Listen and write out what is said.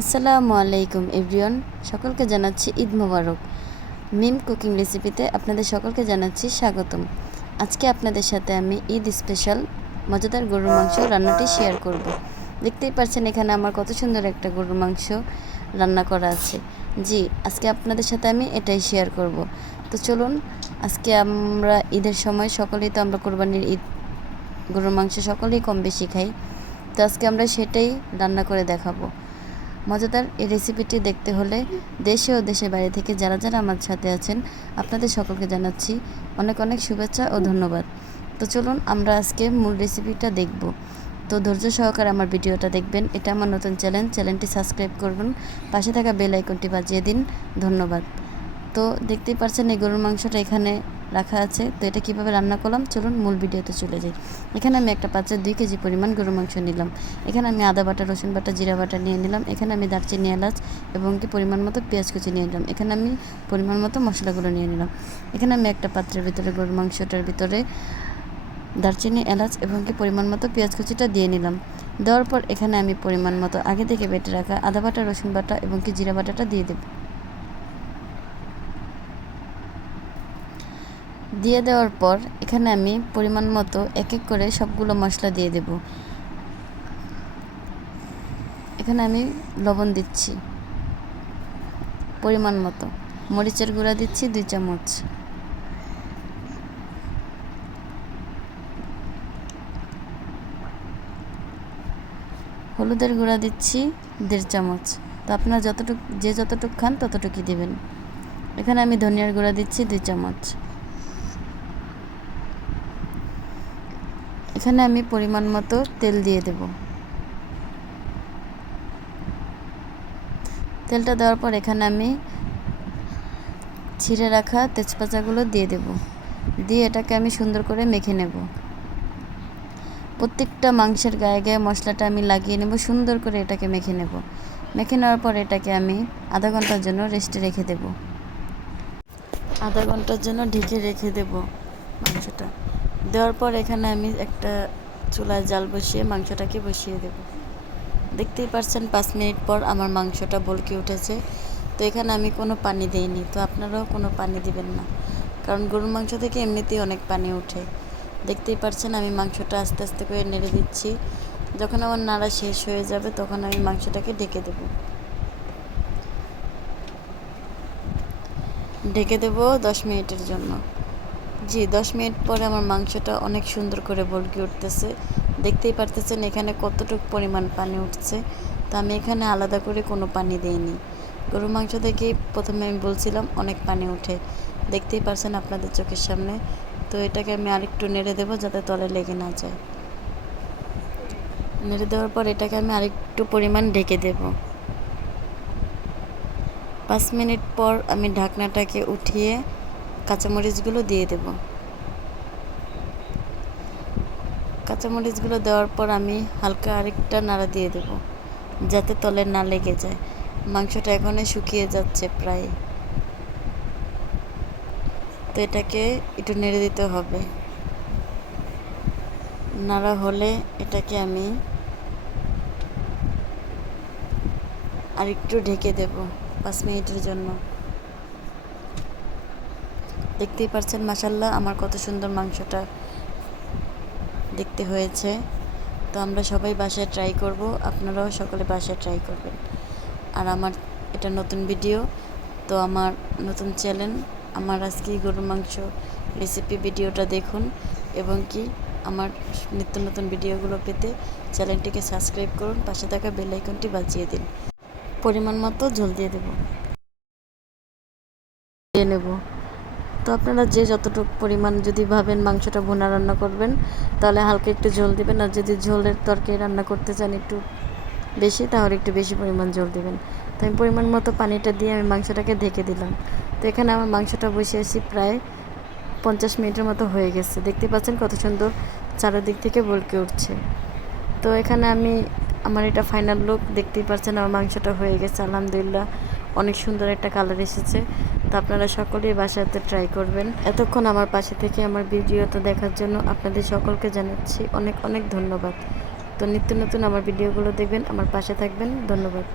আসসালামু আলাইকুম এভরিওয়ান, সকলকে জানাচ্ছি ঈদ মোবারক। মিম কুকিং রেসিপিতে আপনাদের সকলকে জানাচ্ছি স্বাগতম। আজকে আপনাদের সাথে আমি ঈদ স্পেশাল মজাদার গরুর মাংস রান্নাটি শেয়ার করব। দেখতেই পাচ্ছেন এখানে আমার কত সুন্দর একটা গরুর মাংস রান্না করা আছে। জি, আজকে আপনাদের সাথে আমি এটাই শেয়ার করব। তো চলুন, আজকে আমরা ঈদের সময় সকলেই তো আমরা কোরবানির ঈদ গরুর মাংস সকলেই কম বেশি খাই। তো আজকে আমরা সেটাই রান্না করে দেখাবো। মজাদার এই রেসিপিটি দেখতে হলে দেশে ও দেশের বাইরে থেকে যারা যারা আমার সাথে আছেন আপনাদের সকলকে জানাচ্ছি অনেক অনেক শুভেচ্ছা ও ধন্যবাদ। তো চলুন আমরা আজকে মূল রেসিপিটা দেখব। তো ধৈর্য সহকারে আমার ভিডিওটা দেখবেন। এটা আমার নতুন চ্যানেলটি সাবস্ক্রাইব করবেন, পাশে থাকা বেল আইকনটি বাজিয়ে দিন। ধন্যবাদ। তো দেখতেই পাচ্ছেন এই গরুর মাংসটা এখানে রাখা আছে। তো এটা কীভাবে রান্না করলাম চলুন মূল ভিডিওতে চলে যাই। এখানে আমি একটা পাত্রে 2 কেজি পরিমাণ গরুর মাংস নিলাম। এখানে আমি আদা বাটা, রসুন বাটা, জিরা বাটা নিয়ে নিলাম। এখানে আমি দারচিনি, এলাচ এবং পরিমাণ মতো পেঁয়াজ কুচি নিয়ে নিলাম। এখানে আমি পরিমাণ মতো মশলাগুলো নিয়ে নিলাম। এখানে আমি একটা পাত্রের ভিতরে গরুর মাংসটার ভিতরে দারচিনি, এলাচ এবং পরিমাণ মতো পেঁয়াজ কুচিটা দিয়ে নিলাম। দেওয়ার পর এখানে আমি পরিমাণ মতো আগে থেকে বেটে রাখা আদা বাটা, রসুন বাটা এবং জিরা বাটাটা দিয়ে দেব। দিয়ে দেওয়ার পর এখানে আমি পরিমাণ মতো এক এক করে সবগুলো মশলা দিয়ে দেব। এখানে আমি লবণ দিচ্ছি পরিমাণ মতো, মরিচের গুঁড়া দিচ্ছি 2 চামচ, হলুদের গুঁড়া দিচ্ছি 1.5 চামচ। তো আপনারা যতটুকু খান ততটুকুই দেবেন। এখানে আমি ধনিয়ার গুঁড়া দিচ্ছি 2 চামচ। এখানে আমি পরিমাণ মতো তেল দিয়ে দেব। তেলটা দেওয়ার পর এখানে আমি ছিঁড়ে রাখা তেজপাতাগুলো দিয়ে দেব। দিয়ে এটাকে আমি সুন্দর করে মেখে নেব। প্রত্যেকটা মাংসের গায়ে গায়ে মশলাটা আমি লাগিয়ে নেব, সুন্দর করে এটাকে মেখে নেব। মেখে নেওয়ার পর এটাকে আমি আধা ঘন্টার জন্য রেস্টে রেখে দেব। আধা ঘন্টার জন্য ঢেকে রেখে দেব মাংসটা। দেওয়ার পর এখানে আমি একটা চুলায় জাল বসিয়ে মাংসটাকে বসিয়ে দেব। দেখতেই পাচ্ছেন 5 মিনিট পর আমার মাংসটা বলকে উঠেছে। তো এখানে আমি কোনো পানি দিইনি। তো আপনারাও কোনো পানি দিবেন না, কারণ গরুর মাংস থেকে এমনিতেই অনেক পানি ওঠে। দেখতেই পাচ্ছেন আমি মাংসটা আস্তে আস্তে করে নেড়ে দিচ্ছি। যখন আমার নাড়া শেষ হয়ে যাবে তখন আমি মাংসটাকে ঢেকে দেব। ঢেকে দেব 10 মিনিটের জন্য। জি, 10 মিনিট পরে আমার মাংসটা অনেক সুন্দর করে বলকে উঠতেছে। দেখতেই পারতেছেন এখানে কতটুকু পরিমাণ পানি উঠছে। তো আমি এখানে আলাদা করে কোনো পানি দিইনি। গরুর মাংস থেকে প্রথমে আমি বলছিলাম অনেক পানি ওঠে, দেখতেই পারছেন আপনাদের চোখের সামনে। তো এটাকে আমি আরেকটু নেড়ে দেব যাতে তলে লেগে না যায়। নেড়ে দেওয়ার পর এটাকে আমি আরেকটু পরিমাণ ঢেকে দেব। 5 মিনিট পর আমি ঢাকনাটাকে উঠিয়ে কাঁচামরিচগুলো দিয়ে দেব। কাঁচামরিচগুলো দেওয়ার পর আমি হালকা আরেকটা নাড়া দিয়ে দেব যাতে তলে না লেগে যায়। মাংসটা এখনই শুকিয়ে যাচ্ছে প্রায়। তো এটাকে একটু নেড়ে দিতে হবে। নাড়া হলে এটাকে আমি আরেকটু ঢেকে দেব 5 মিনিটের জন্য। দেখতেই পাচ্ছেন মাশাআল্লাহ আমার কত সুন্দর মাংসটা দেখতে হয়েছে। তো আমরা সবাই বাসায় ট্রাই করব, আপনারাও সকলে বাসায় ট্রাই করবেন। আর আমার এটা নতুন ভিডিও, তো আমার নতুন চ্যানেল, আমার আজকে গরুর মাংস রেসিপি ভিডিওটা দেখুন এবং আমার নিত্য নতুন ভিডিওগুলো পেতে চ্যানেলটিকে সাবস্ক্রাইব করুন, পাশে থাকা বেল আইকনটি বাজিয়ে দিন। পরিমাণ মতো ঝোল দিয়ে নেব। তো আপনারা যে যতটুকু পরিমাণ যদি ভাবেন মাংসটা ভুনা রান্না করবেন তাহলে হালকা একটু ঝোল দেবেন, আর যদি ঝোলের তরকারি রান্না করতে চান একটু বেশি তাহলে একটু বেশি পরিমাণ ঝোল দেবেন। তো আমি পরিমাণ মতো পানিটা দিয়ে আমি মাংসটাকে ঢেকে দিলাম। তো এখানে আমার মাংসটা বসিয়েছি প্রায় 50 মিনিটের মতো হয়ে গেছে। দেখতে পাচ্ছেন কত সুন্দর চারিদিক থেকে বলকে উঠছে। তো এখানে আমার এটা ফাইনাল লুক, দেখতেই পাচ্ছেন আমার মাংসটা হয়ে গেছে আলহামদুলিল্লাহ, অনেক সুন্দর একটা কালার এসেছে। তো আপনারা সকলেই বাসাতে ট্রাই করবেন। এতক্ষণ আমার পাশে থেকে আমার ভিডিওটা দেখার জন্য আপনাদের সকলকে জানাচ্ছি অনেক অনেক ধন্যবাদ। তো নিত্য নতুন আমার ভিডিওগুলো দেখবেন, আমার পাশে থাকবেন। ধন্যবাদ।